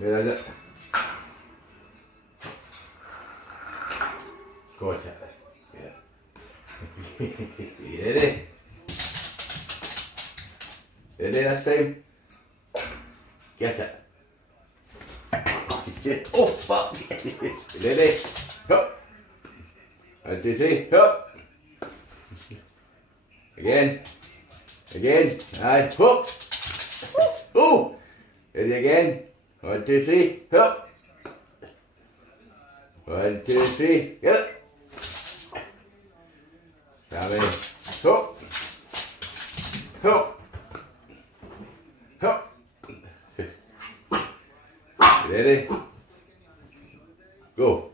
Where is it? Go on, Charlie. Yeah. You ready? Ready this time? Get it. Oh, fuck. Ready? Hup. 1, 2, 3. Hup. Again. Again. Aye. Hup. Oh. Ready again. 1, 2, 3. Hup. 1, 2, 3. Get it. Sammy. Hup. Hup. Hup. Ready? Go.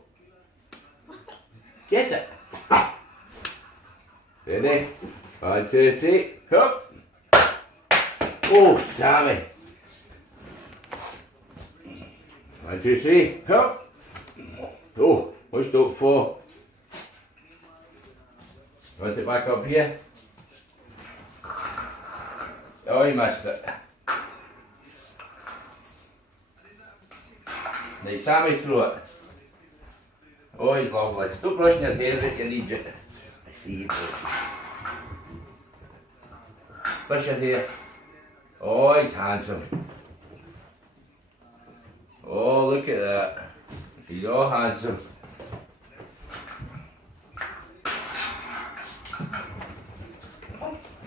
Get it. Ready? 1, 2, 3. Hup. Oh, Sammy. 1, 2, 3. Hup. Oh, what's that for? Want it back up here? Oh, you missed it. Right, Sammy, throw it. Oh, he's lovely. Stop brushing your hair out, you need it. Brush your hair. Oh, he's handsome. Oh, look at that. He's all handsome.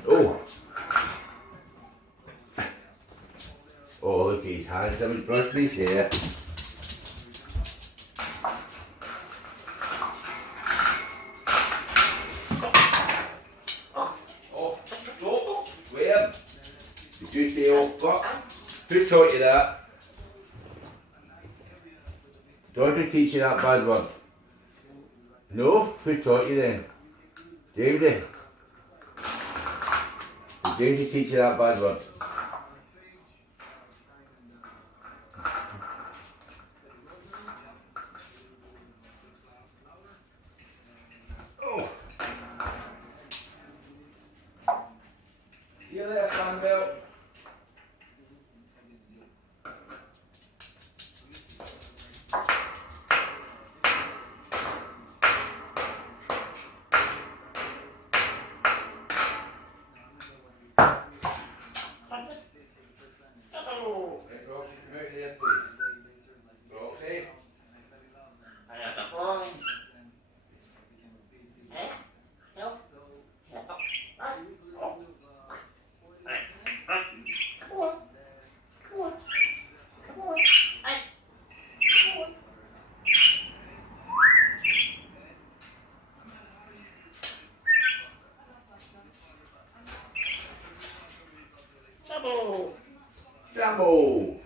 Oh. Oh, look, he's handsome. He's brushed his hair. Where? Did you say off? What? Who taught you that? Don't you teach you that bad one? No? Who taught you then? David? Did James teach you that bad one? Oh! You there, fan belt? Jumbo!